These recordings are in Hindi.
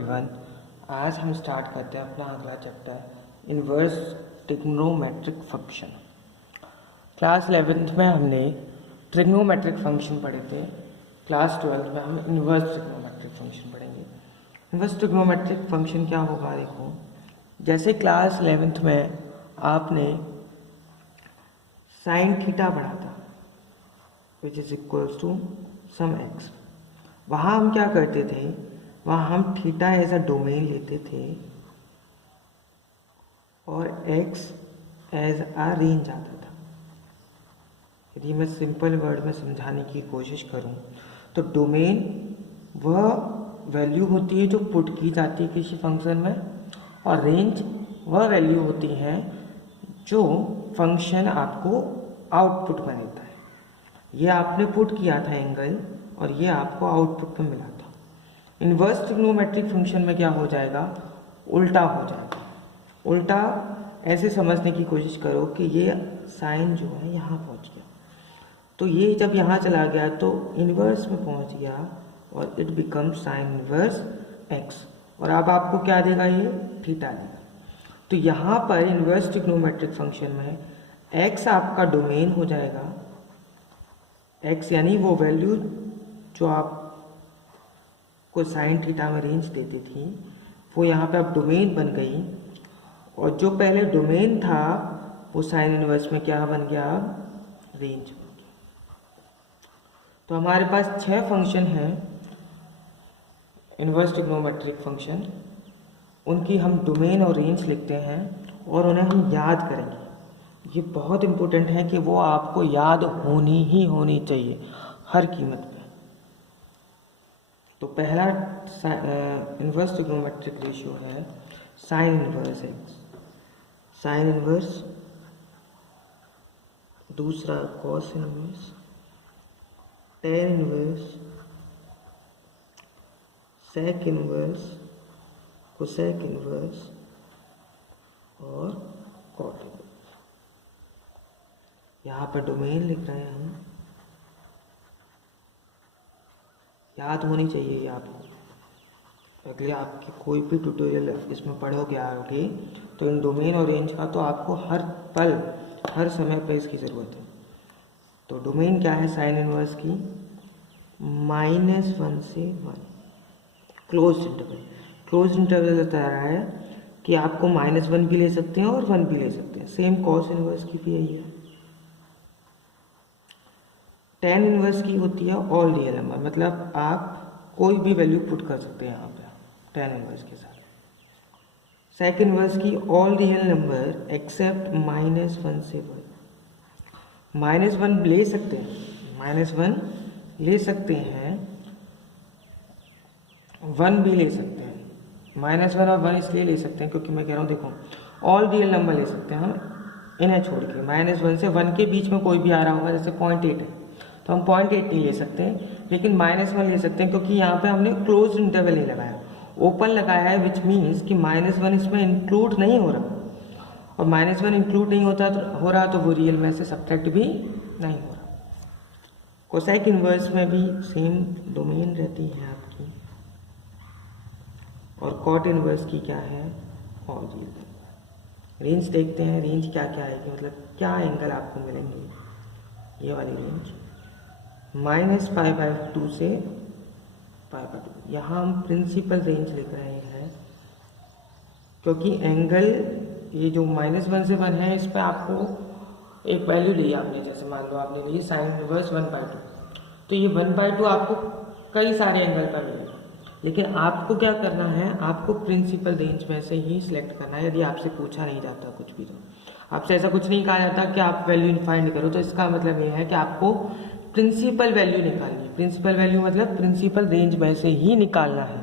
एवरीवन, आज हम स्टार्ट करते हैं अपना अगला chapter inverse trigonometric function. Class 11th में हमने ट्रिग्नोमेट्रिक फंक्शन पढ़े थे। क्लास 12th में हम इन्वर्स ट्रिग्नोमेट्रिक फंक्शन पढ़ेंगे। इन्वर्स ट्रिग्नोमेट्रिक फंक्शन क्या होगा, देखो जैसे क्लास 11th में आपने साइन थीटा पढ़ा था which is equals to some x. वहाँ हम क्या करते थे, वहाँ हम थीटा एज अ डोमेन लेते थे और x एज अ रेंज आता था। यदि मैं सिंपल वर्ड में समझाने की कोशिश करूँ तो डोमेन वह वैल्यू होती है जो पुट की जाती है किसी फंक्शन में, और रेंज वह वैल्यू होती है जो फंक्शन आपको आउटपुट में देता है। ये आपने पुट किया था एंगल और ये आपको आउटपुट में मिला था। इन्वर्स ट्रिग्नोमेट्रिक फंक्शन में क्या हो जाएगा, उल्टा हो जाएगा। उल्टा ऐसे समझने की कोशिश करो कि ये साइन जो है यहाँ पहुँच गया, तो ये जब यहाँ चला गया तो इन्वर्स में पहुँच गया और it become sign inverse x, और अब आपको क्या देगा, ये थीटा देगा। तो यहाँ पर इन्वर्स ट्रिग्नोमेट्रिक फंक्शन में एक्स आपका डोमेन हो जाएगा। एक्स यानी वो वैल्यू जो आप को साइन थीटा में रेंज देती थी, वो यहाँ पे अब डोमेन बन गई, और जो पहले डोमेन था वो साइन इनवर्स में क्या बन गया, रेंज बन गया। तो हमारे पास 6 फंक्शन हैं इन्वर्स ट्रिग्नोमेट्रिक फंक्शन। उनकी हम डोमेन और रेंज लिखते हैं और उन्हें हम याद करेंगे। ये बहुत इम्पोर्टेंट है कि वो आपको याद होनी चाहिए हर कीमत पे। तो पहला इन्वर्स ट्रिग्नोमेट्रिक रेशियो है sine inverse x, sine inverse. दूसरा cos inverse, tan inverse, sec inverse, cosec inverse और कॉट इन्वर्स। यहाँ पर डोमेन लिख रहे हैं हम, याद होनी चाहिए ये आपको। अगले आपकी कोई भी ट्यूटोरियल इसमें पढ़ोगे आगे तो इन डोमेन और रेंज का तो आपको हर पल हर समय पे इसकी ज़रूरत है। तो डोमेन क्या है साइन इनवर्स की, -1 से 1 क्लोज इंटरवल। क्लोज इंटरवल बता रहा है कि आपको -1 भी ले सकते हैं और 1 भी ले सकते हैं। सेम कॉस इनवर्स की भी यही है। टेन इनवर्स की होती है ऑल रियल नंबर, मतलब आप कोई भी वैल्यू पुट कर सकते हैं यहाँ पे टेन इनवर्स के साथ। सेक इनवर्स की ऑल रियल नंबर एक्सेप्ट -1 से 1। -1 ले सकते हैं, -1 ले सकते हैं, 1 भी ले सकते हैं। -1 और 1 इसलिए ले सकते हैं क्योंकि मैं कह रहा हूँ देखो ऑल रियल नंबर ले सकते हैं हम इन्हें छोड़ के। -1 से 1 के बीच में कोई भी आ रहा होगा, जैसे 0.8 है तो हम 0.8 नहीं ले सकते, लेकिन -1 ले सकते हैं क्योंकि यहाँ पे हमने क्लोज इंटरवल नहीं लगाया, ओपन लगाया है, विच मीन्स कि -1 इसमें इंक्लूड नहीं हो रहा, और -1 इंक्लूड नहीं हो रहा तो वो रियल में से सब्ट्रैक्ट भी नहीं हो रहा। कोसेक इनवर्स में भी सेम डोमेन रहती है आपकी, और कॉट इनवर्स की क्या है, ऑल रियल। रेंज देखते हैं, रेंज क्या क्या है कि मतलब क्या एंगल आपको मिलेंगे। ये वाली रेंज -π/2 से π/2। यहाँ हम प्रिंसिपल रेंज लिख रहे हैं क्योंकि एंगल ये जो -1 से 1 है इस पर आपको एक वैल्यू ली आपने, जैसे मान लो आपने ली साइन इनवर्स 1/2, तो ये 1/2 आपको कई सारे एंगल पर मिलेगा, लेकिन आपको क्या करना है, आपको प्रिंसिपल रेंज में से ही सिलेक्ट करना है। यदि आपसे पूछा नहीं जाता कुछ भी, तो आपसे ऐसा कुछ नहीं कहा जाता कि आप वैल्यू फाइंड करो, तो इसका मतलब ये है कि आपको प्रिंसिपल वैल्यू निकालनी है। प्रिंसिपल वैल्यू मतलब प्रिंसिपल रेंज में से ही निकालना है।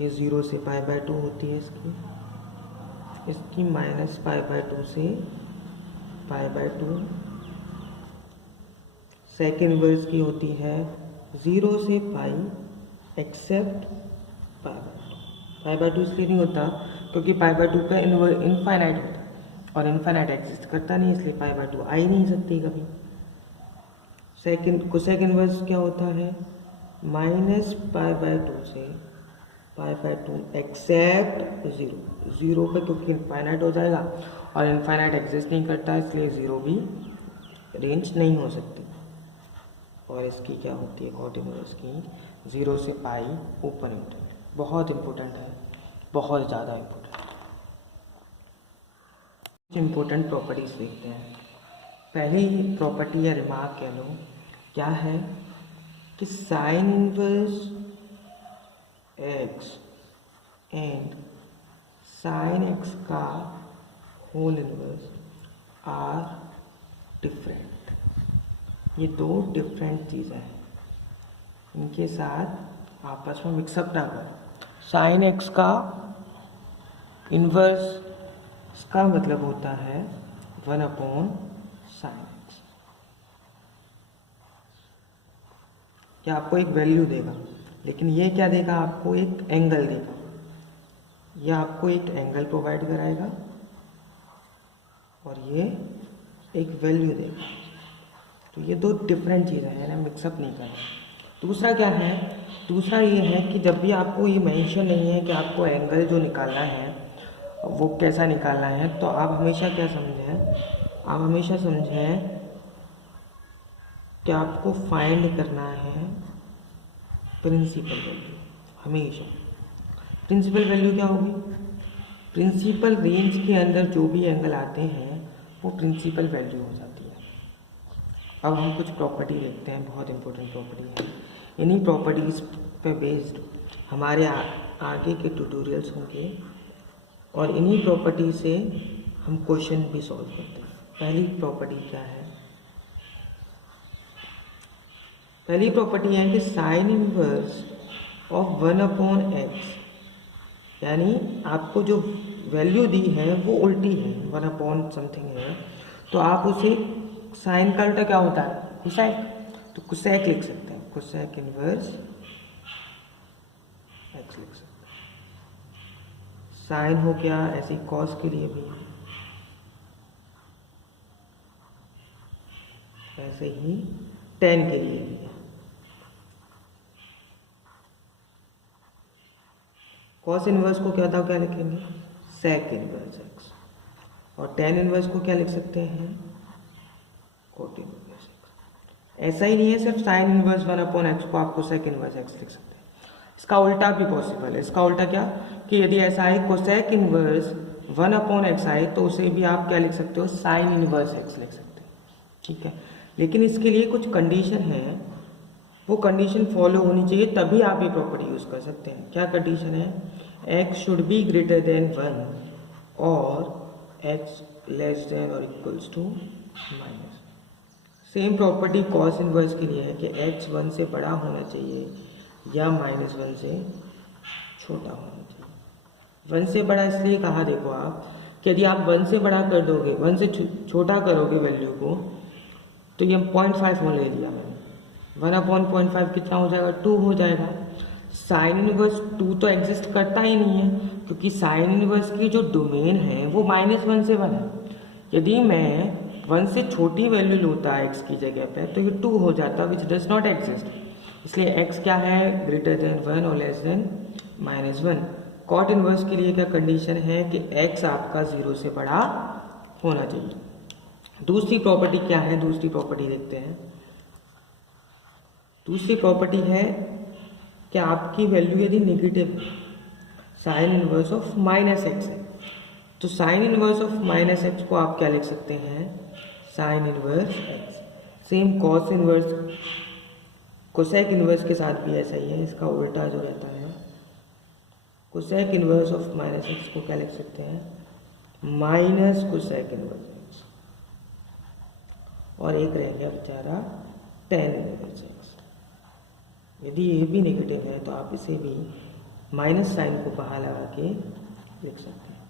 ये 0 से π/2 होती है इसकी -π/2 से π/2। सेक इनवर्स की होती है 0 से π एक्सेप्ट π/2 इसलिए नहीं होता क्योंकि π/2 का इनफाइनाइट होता है और इनफाइनाइट एग्जिस्ट करता नहीं, इसलिए π/2 आ ही नहीं सकती कभी। कोसेक इनवर्स क्या होता है, माइनस पाई बाय 2 से pi by 2 except zero, zero पे क्योंकि इनफाइनाइट हो जाएगा और इनफाइनाइट एग्जिस्ट नहीं करता है, इसलिए ज़ीरो भी रेंज नहीं हो सकती। और इसकी क्या होती है अकॉर्डिंग टू इसकी ज़ीरो से पाई ओपन इंटरवल। बहुत इंपॉर्टेंट है, बहुत ज़्यादा इंपॉर्टेंट। इम्पोर्टेंट प्रॉपर्टीज देखते हैं। पहली प्रॉपर्टी या रिमार्क कह लो क्या है कि sine inverse x and sine x का होल इनवर्स आर डिफरेंट। ये दो डिफरेंट चीज़ें हैं, इनके साथ आपस में मिक्सअप ना करो। साइन एक्स का इनवर्स, इसका मतलब होता है 1/sin x। ये आपको एक वैल्यू देगा, लेकिन ये क्या देगा, आपको एक एंगल देगा। ये आपको एक एंगल प्रोवाइड कराएगा और ये एक वैल्यू देगा। तो ये दो डिफरेंट चीज़ें हैं ना, मिक्सअप नहीं करना। दूसरा क्या है, दूसरा ये है कि जब भी आपको ये मेंशन नहीं है कि आपको एंगल जो निकालना है वो कैसा निकालना है, तो आप हमेशा क्या समझें, आप हमेशा समझें कि आपको फाइंड करना है प्रिंसिपल वैल्यू। हमेशा प्रिंसिपल वैल्यू क्या होगी, प्रिंसिपल रेंज के अंदर जो भी एंगल आते हैं वो प्रिंसिपल वैल्यू हो जाती है। अब हम कुछ प्रॉपर्टी देखते हैं, बहुत इंपॉर्टेंट प्रॉपर्टी है। इन्हीं प्रॉपर्टीज़ पे बेस्ड हमारे आगे के ट्यूटोरियल्स होंगे और इन्हीं प्रॉपर्टी से हम क्वेश्चन भी सॉल्व करते हैं। पहली प्रॉपर्टी क्या है, पहली प्रॉपर्टी है कि साइन इनवर्स ऑफ 1/x, यानी आपको जो वैल्यू दी है वो उल्टी है, 1 समथिंग है, तो आप उसे साइन का उल्टा क्या होता है, कोसेक, तो कोसेक लिख सकते हैं, कोसेक इनवर्स x लिख सकते हैं। साइन हो गया, ऐसे कॉस के लिए भी, ऐसे ही टेन के लिए भी। कॉस इनवर्स को क्या था, क्या लिखेंगे, सेक इनवर्स एक्स, और टेन इनवर्स को क्या लिख सकते हैं, कोट इनवर्स एक्स। ऐसा ही नहीं है सिर्फ साइन इनवर्स 1/x को आपको सेक इनवर्स एक्स लिख सकते हैं, इसका उल्टा भी पॉसिबल है। इसका उल्टा क्या, कि यदि ऐसा है कोसेक इनवर्स 1/x आए तो उसे भी आप क्या लिख सकते हो, साइन इनवर्स एक्स लिख सकते हैं, ठीक है। लेकिन इसके लिए कुछ कंडीशन है, वो कंडीशन फॉलो होनी चाहिए, तभी आप ये प्रॉपर्टी यूज़ कर सकते हैं। क्या कंडीशन है, x should be greater than 1 और x लेस देन और equals to minus. Same property cos inverse के लिए है कि x 1 से बड़ा होना चाहिए या -1 से छोटा होना चाहिए। 1 से बड़ा इसलिए कहा, देखो आप कि यदि आप 1 से बड़ा कर दोगे, 1 से छोटा करोगे वैल्यू को, तो ये 0.5 ले लिया मैंने, 1/0.5 कितना हो जाएगा, 2 हो जाएगा। साइन इनवर्स 2 तो एग्जिस्ट करता ही नहीं है, क्योंकि साइन इनवर्स की जो डोमेन है वो -1 से 1 है। यदि मैं 1 से छोटी वैल्यू लेता x की जगह पे, तो ये 2 हो जाता, विच डज नॉट एग्जिस्ट। इसलिए x क्या है, ग्रेटर देन 1 और लेस देन -1। कॉट इनवर्स के लिए क्या कंडीशन है कि x आपका 0 से बड़ा होना चाहिए। दूसरी प्रॉपर्टी क्या है, दूसरी प्रॉपर्टी देखते हैं। दूसरी प्रॉपर्टी है कि आपकी वैल्यू यदि नेगेटिव है, साइन इनवर्स ऑफ -x है, तो साइन इनवर्स ऑफ -x को आप क्या लिख सकते हैं, sine inverse x। Same cos inverse, cosec inverse के साथ भी ऐसा ही है, इसका उल्टा जो रहता है, कोसेक इनवर्स ऑफ -x को क्या लिख सकते हैं, माइनस कोसेक इनवर्स x, और एक रह गया बेचारा टेन इनवर्स x। यदि ये भी नेगेटिव है तो आप इसे भी माइनस साइन को बाहर लगा के लिख सकते हैं।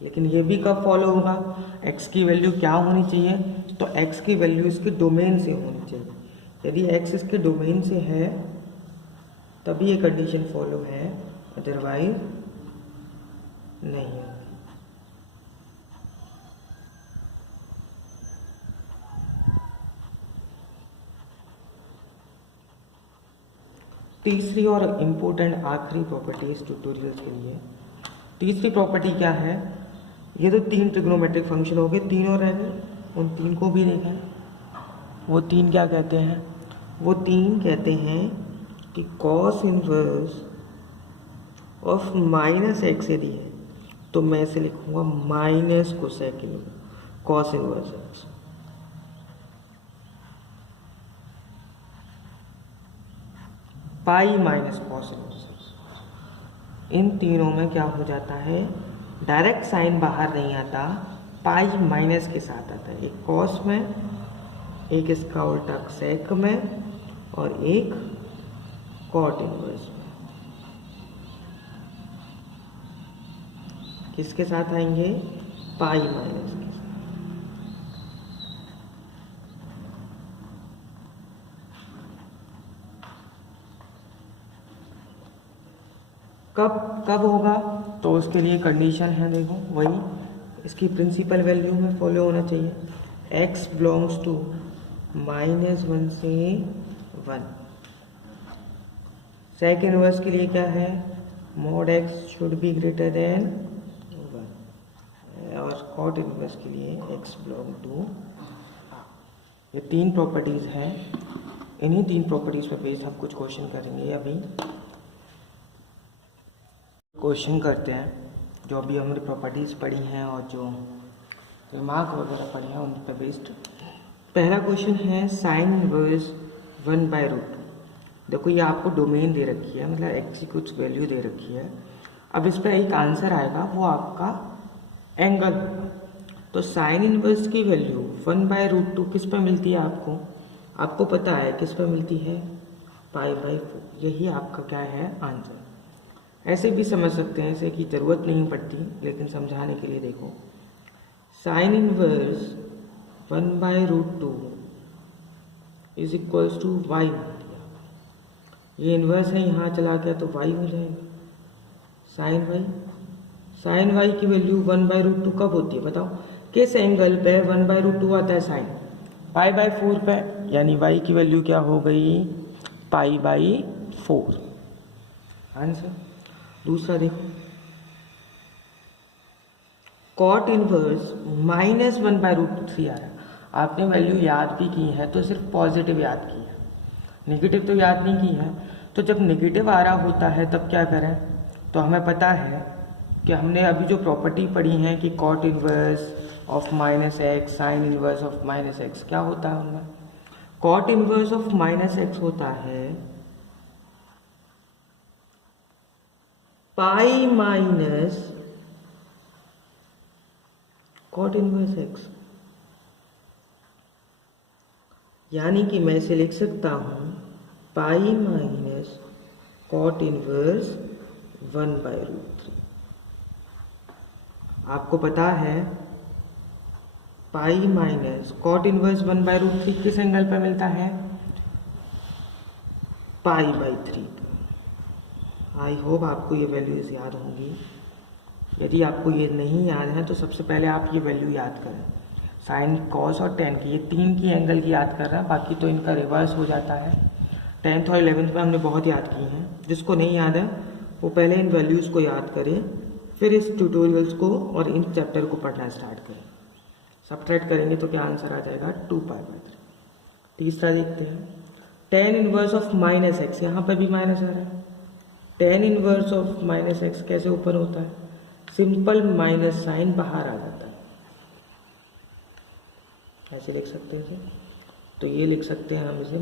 लेकिन ये भी कब फॉलो होगा, x की वैल्यू क्या होनी चाहिए, तो x की वैल्यू इसके डोमेन से होनी चाहिए। यदि x इसके डोमेन से है तभी ये कंडीशन फॉलो है, अदरवाइज नहीं होगी। तीसरी और इम्पोर्टेंट आखिरी प्रॉपर्टी इस ट्यूटोरियल्स के लिए। तीसरी प्रॉपर्टी क्या है, ये तो 3 ट्रिग्नोमेट्रिक फंक्शन हो गए, 3 और रह गए, उन 3 को भी देखें। वो 3 क्या कहते हैं, वो 3 कहते हैं कि cos inverse of minus x यदि है तो मैं इसे लिखूंगा minus cosec cos inverse x. Pi minus cos inverse x. इन तीनों में क्या हो जाता है, डायरेक्ट साइन बाहर नहीं आता, पाई माइनस के साथ आता है। एक कॉस में, एक इसका उल्टा सेक में, और एक कॉट इनवर्स में। किसके साथ आएंगे, पाई माइनस के साथ। कब कब होगा, तो उसके लिए कंडीशन है, देखो वही इसकी प्रिंसिपल वैल्यू में फॉलो होना चाहिए। x बिलोंग्स टू -1 से 1। सेक इनवर्स के लिए क्या है, mod x should be greater than 1, और कॉट इनवर्स के लिए x बिलोंग टू। ये 3 प्रॉपर्टीज हैं, इन्हीं 3 प्रॉपर्टीज पर बेस्ड हम कुछ क्वेश्चन करेंगे। अभी क्वेश्चन करते हैं जो अभी हमने प्रॉपर्टीज़ पढ़ी हैं और जो रिमार्क वगैरह पढ़े हैं उन पर बेस्ड। पहला क्वेश्चन है साइन इनवर्स 1/√2। देखो ये आपको डोमेन दे रखी है, मतलब एक्स की कुछ वैल्यू दे रखी है। अब इस पर एक आंसर आएगा, वो आपका एंगल होगा। तो साइन इनवर्स की वैल्यू 1/√2 किस पे मिलती है आपको, आपको पता है किस पे मिलती है, π/4। यही आपका क्या है, आंसर। ऐसे भी समझ सकते हैं, ऐसे की ज़रूरत नहीं पड़ती, लेकिन समझाने के लिए देखो, sine inverse 1/√2 is equals to y मान दिया। ये इनवर्स है, यहाँ चला गया तो वाई हो जाएगा, साइन वाई की वैल्यू 1/√2 कब होती है बताओ, किस एंगल पे 1/√2 आता है साइन, π/4 पे, यानी वाई की वैल्यू क्या हो गई, π/4 आंसर। दूसरा देखो, कॉट इनवर्स -1/√3 आ रहा है। आपने वैल्यू याद भी की है तो सिर्फ पॉजिटिव याद की है, नेगेटिव तो याद नहीं की है। तो जब नेगेटिव आ रहा होता है तब क्या करें, तो हमें पता है कि हमने अभी जो प्रॉपर्टी पढ़ी है कि cot inverse of -x, sine inverse of -x, क्या होता है उनमें, कॉट इनवर्स ऑफ -x होता है pi minus cot inverse x, यानी कि मैं इसे लिख सकता हूं पाई माइनस कॉट इनवर्स 1/√3। आपको पता है पाई माइनस कॉट इनवर्स 1/√3 किस एंगल पर मिलता है, π/3। आई होप आपको ये वैल्यूज याद होंगी। यदि आपको ये नहीं याद है तो सबसे पहले आप ये वैल्यू याद करें, साइन, कॉस और टेन की, ये 3 की एंगल की याद कर रहे हैं, बाकी तो इनका रिवर्स हो जाता है। 10th और 11th में हमने बहुत याद की हैं, जिसको नहीं याद है वो पहले इन वैल्यूज़ को याद करें, फिर इस ट्यूटोरियल्स को और इन चैप्टर को पढ़ना स्टार्ट करें। सब्ट्रैक्ट करेंगे तो क्या आंसर आ जाएगा, 2π/3। तीसरा देखते हैं, tan इनवर्स ऑफ -x, यहाँ पर भी माइनस आ रहा है। tan इनवर्स ऑफ -x कैसे ओपन होता है, सिंपल माइनस साइन बाहर आ जाता है, ऐसे लिख सकते हैं। तो ये लिख सकते हैं हम इसे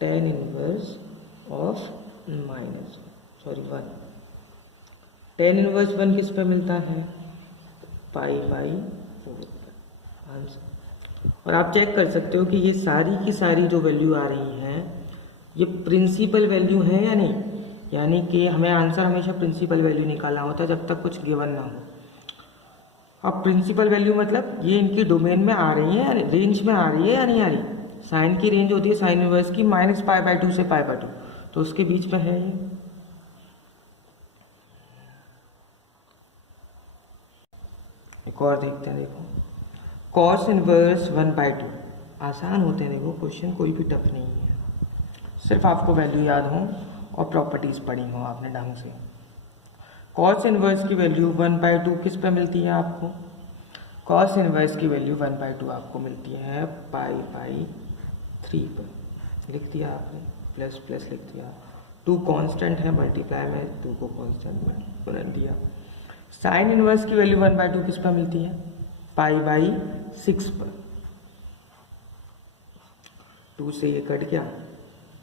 -tan inverse of -1। tan inverse 1 किस पे मिलता है, π/4 आंसर। और आप चेक कर सकते हो कि ये सारी की सारी जो वैल्यू आ रही हैं ये प्रिंसिपल वैल्यू है या नहीं, यानी कि हमें आंसर हमेशा प्रिंसिपल वैल्यू निकालना होता है जब तक कुछ गिवन ना हो। अब प्रिंसिपल वैल्यू मतलब ये इनकी डोमेन में आ रही है, रेंज में आ रही है या नहीं आ रही। साइन की रेंज होती है साइन इनवर्स की -π/2 से π/2, तो उसके बीच में है ये। एक और देखते हैं, देखो कॉस इनवर्स 1/2, आसान होते हैं, देखो क्वेश्चन कोई भी टफ नहीं है। सिर्फ आपको वैल्यू याद हो और प्रॉपर्टीज़ पढ़ी हो आपने ढंग से। कॉस इनवर्स की वैल्यू 1/2 किस पे मिलती है आपको? कॉस इनवर्स की वैल्यू 1/2 आपको मिलती है π/3 पर। लिख दिया आपने, प्लस प्लस लिख दिया। 2 कांस्टेंट है, मल्टीप्लाई में 2 को कांस्टेंट में बना दिया। साइन इनवर्स की वैल्यू 1/2 किस पर मिलती है? π/6 पर। 2 से ये कट गया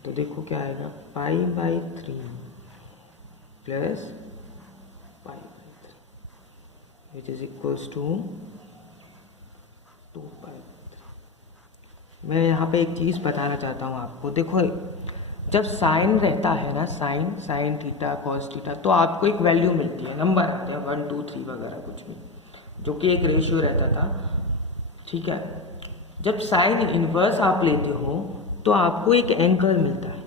तो देखो क्या आएगा, π/3 plus π/3 which is equals to 2π3। मैं यहाँ पे एक चीज़ बताना चाहता हूँ आपको। देखो जब साइन रहता है ना, साइन थीटा कॉस थीटा, तो आपको एक वैल्यू मिलती है, नंबर आते हैं 1 2 3 वगैरह कुछ भी, जो कि एक रेशियो रहता था, ठीक है। जब साइन इनवर्स आप लेते हो तो आपको एक एंगल मिलता है।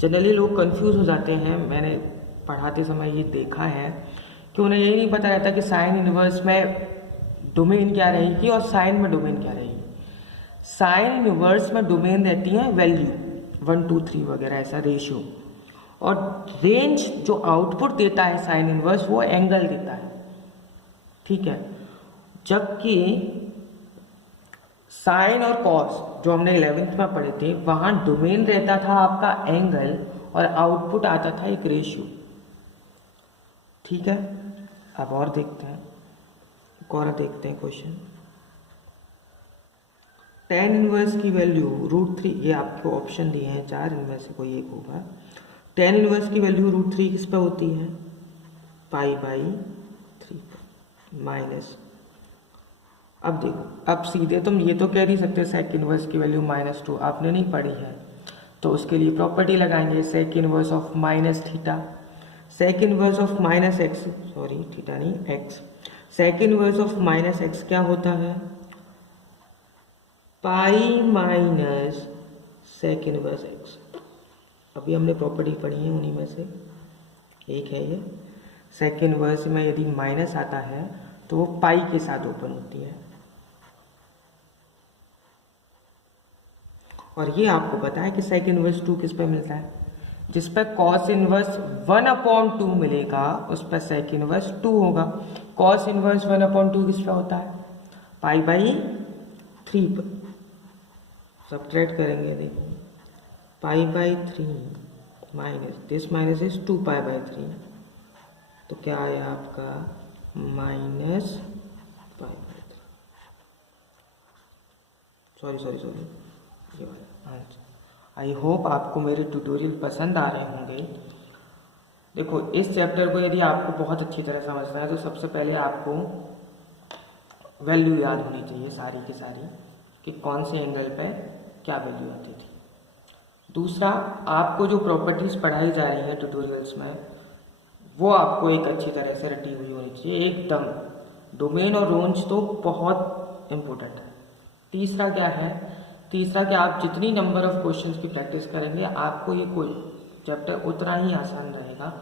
जनरली लोग कंफ्यूज हो जाते हैं, मैंने पढ़ाते समय ये देखा है कि उन्हें ये नहीं पता रहता कि साइन इनवर्स में डोमेन क्या रहेगी और साइन में डोमेन क्या रहेगी। साइन इनवर्स में डोमेन रहती है वैल्यू 1 2 3 वगैरह ऐसा रेशियो, और रेंज जो आउटपुट देता है साइन इनवर्स वो एंगल देता है, ठीक है। जबकि साइन और कॉस जो हमने 11th में पढ़े थे, वहां डोमेन रहता था आपका एंगल और आउटपुट आता था एक रेशियो, ठीक है। अब और देखते हैं, क्वेश्चन। tan इनवर्स की वैल्यू √3, ये आपको ऑप्शन दिए हैं 4, इनमें से कोई एक होगा। tan इनवर्स की वैल्यू √3 किस पे होती है? π/3 माइनस। अब देखो, अब सीधे तुम ये तो कह नहीं सकते सेक इनवर्स की वैल्यू -2, आपने नहीं पढ़ी है, तो उसके लिए प्रॉपर्टी लगाएंगे, sec inverse of -θ, sec inverse of -x, sorry theta नहीं x, sec inverse of -x क्या होता है? Pi minus sec inverse x। अभी हमने प्रॉपर्टी पढ़ी है, उन्हीं में से एक है ये। सेक इनवर्स में यदि माइनस आता है तो वो पाई के साथ ओपन होती है, और ये आपको पता है कि सेक इनवर्स 2 किस पे मिलता है? जिस पे कॉस इनवर्स 1/2 मिलेगा उस पर सेक इनवर्स 2 होगा। कॉस इनवर्स 1/2 किस पे होता है? π/3 पर। सब्ट्रैक्ट करेंगे, देखो π/3 माइनस दिस माइनस इज 2π/3, तो क्या आया आपका -π/3। सॉरी ये वाला। आई होप आपको मेरे ट्यूटोरियल पसंद आ रहे होंगे। देखो इस चैप्टर को यदि आपको बहुत अच्छी तरह समझना है तो सबसे पहले आपको वैल्यू याद होनी चाहिए सारी की सारी, कि कौन से एंगल पे क्या वैल्यू आती थी। दूसरा, आपको जो प्रॉपर्टीज़ पढ़ाई जा रही है ट्यूटोरियल्स में, वो आपको एक अच्छी तरह से रटी हुई होनी चाहिए एकदम। डोमेन और रेंज तो बहुत इम्पोर्टेंट है। तीसरा क्या है? तीसरा कि आप जितनी नंबर ऑफ क्वेश्चंस की प्रैक्टिस करेंगे आपको ये कोई चैप्टर उतना ही आसान रहेगा।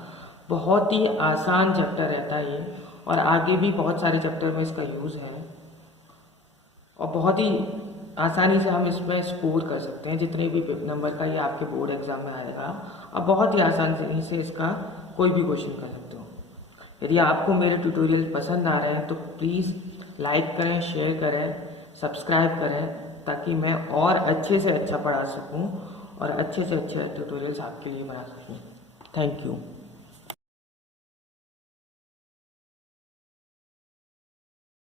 बहुत ही आसान चैप्टर रहता है ये, और आगे भी बहुत सारे चैप्टर में इसका यूज़ है, और बहुत ही आसानी से हम इसमें स्कोर कर सकते हैं। जितने भी नंबर का ये आपके बोर्ड एग्जाम में आएगा, आप बहुत ही आसानी से इसका कोई भी क्वेश्चन कर सकते हो। यदि आपको मेरे ट्यूटोरियल पसंद आ रहे हैं तो प्लीज़ लाइक करें, शेयर करें, सब्सक्राइब करें, ताकि मैं और अच्छे से अच्छा पढ़ा सकूं और अच्छे से अच्छे ट्यूटोरियल्स आपके लिए बना सकूं। Thank you.